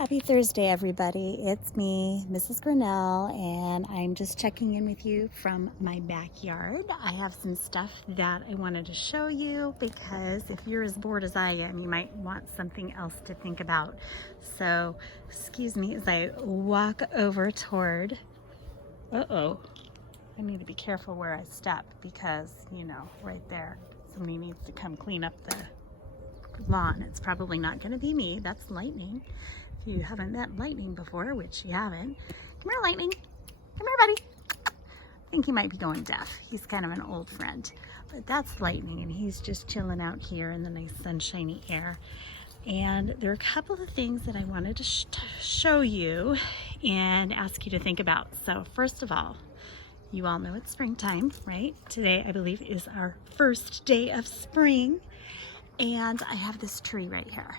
Happy Thursday, everybody. It's me, Mrs. Grinnell, and I'm just checking in with you from my backyard. I have some stuff that I wanted to show you because if you're as bored as I am, you might want something else to think about. So, excuse me as I walk over toward, I need to be careful where I step because, right there, somebody needs to come clean up the lawn. It's probably not going to be me. That's Lightning. If you haven't met Lightning before, which you haven't, come here, Lightning. Come here, buddy. I think he might be going deaf. He's kind of an old friend. But that's Lightning, and he's just chilling out here in the nice sunshiny air. And there are a couple of things that I wanted to show you and ask you to think about. So first of all, you all know it's springtime, right? Today, I believe, is our first day of spring. And I have this tree right here.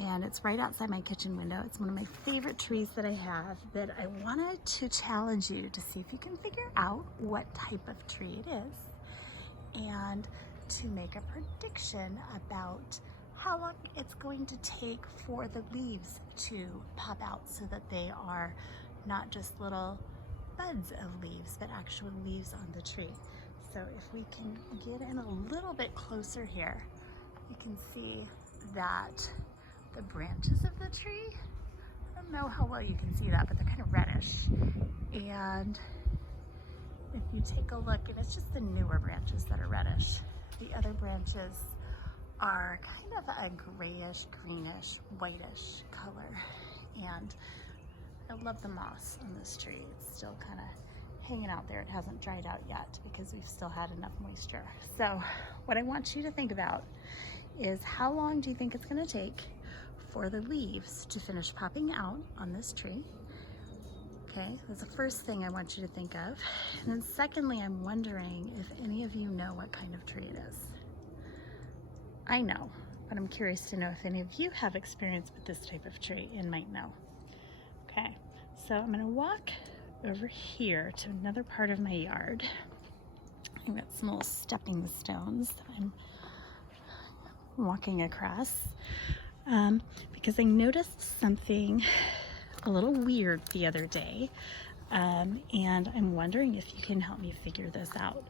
And it's right outside my kitchen window. It's one of my favorite trees that I have that I wanted to challenge you to see if you can figure out what type of tree it is and to make a prediction about how long it's going to take for the leaves to pop out so that they are not just little buds of leaves, but actual leaves on the tree. So if we can get in a little bit closer here, you can see that the branches of the tree, I don't know how well you can see that, but they're kind of reddish. And if you take a look, and it's just the newer branches that are reddish. The other branches are kind of a grayish, greenish, whitish color. And I love the moss on this tree. It's still kind of hanging out there. It hasn't dried out yet because we've still had enough moisture. So what I want you to think about is how long do you think it's going to take for the leaves to finish popping out on this tree? Okay, that's the first thing I want you to think of. And then secondly, I'm wondering if any of you know what kind of tree it is. I know, but I'm curious to know if any of you have experience with this type of tree and might know. Okay, so I'm going to walk over here to another part of my yard. I've got some little stepping stones that I'm walking across because I noticed something a little weird the other day, and I'm wondering if you can help me figure this out.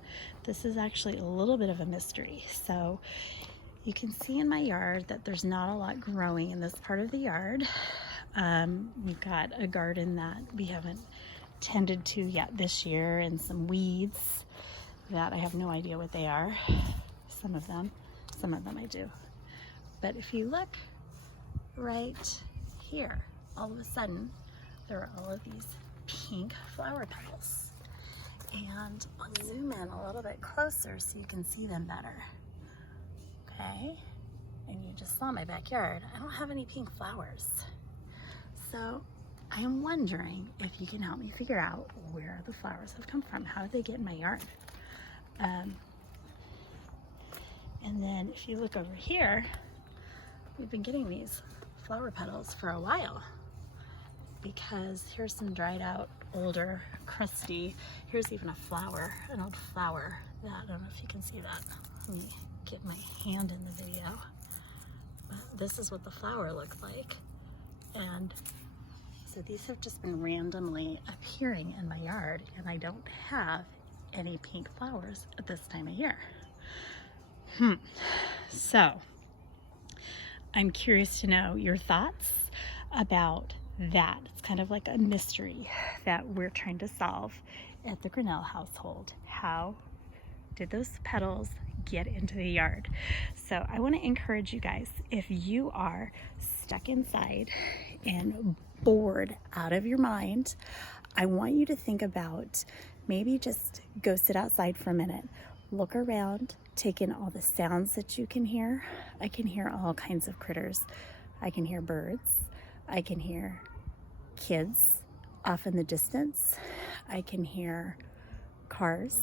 This is actually a little bit of a mystery. So you can see in my yard that there's not a lot growing in this part of the yard. We've got a garden that we haven't tended to yet this year, and some weeds that I have no idea what they are. Some of them I do. But if you look right here, all of a sudden, there are all of these pink flower petals. And I'll zoom in a little bit closer so you can see them better. Okay? And you just saw my backyard. I don't have any pink flowers. So I am wondering if you can help me figure out where the flowers have come from. How did they get in my yard? And then if you look over here, we've been getting these flower petals for a while because here's some dried out, older, crusty, here's even a flower, an old flower that, I don't know if you can see that. Let me get my hand in the video. But this is what the flower looks like. And so these have just been randomly appearing in my yard, and I don't have any pink flowers at this time of year. So I'm curious to know your thoughts about that. It's kind of like a mystery that we're trying to solve at the Grinnell household. How did those petals get into the yard? So I want to encourage you guys, if you are stuck inside and bored out of your mind, I want you to think about maybe just go sit outside for a minute, look around, take in all the sounds that you can hear. I can hear all kinds of critters. I can hear birds. I can hear kids off in the distance. I can hear cars.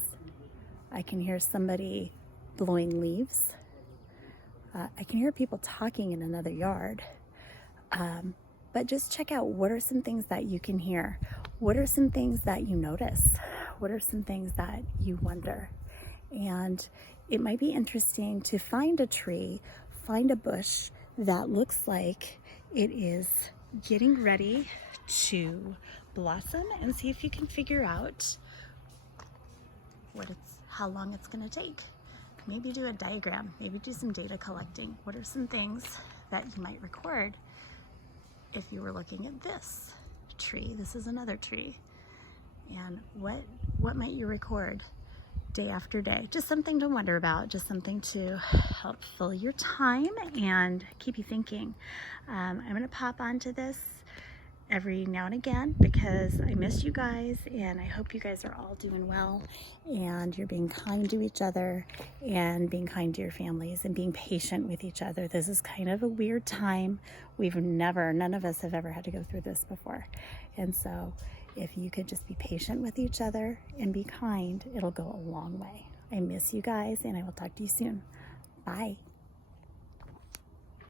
I can hear somebody blowing leaves. I can hear people talking in another yard. But just check out, what are some things that you can hear? What are some things that you notice? What are some things that you wonder? And it might be interesting to find a tree, find a bush that looks like it is getting ready to blossom, and see if you can figure out how long it's going to take. Maybe do a diagram, maybe do some data collecting. What are some things that you might record if you were looking at this tree? This is another tree. And what might you record day after day? Just something to wonder about, just something to help fill your time and keep you thinking. I'm gonna pop onto this every now and again because I miss you guys, and I hope you guys are all doing well and you're being kind to each other and being kind to your families and being patient with each other. This is kind of a weird time. None of us have ever had to go through this before. And so if you could just be patient with each other and be kind, it'll go a long way. I miss you guys, and I will talk to you soon. Bye.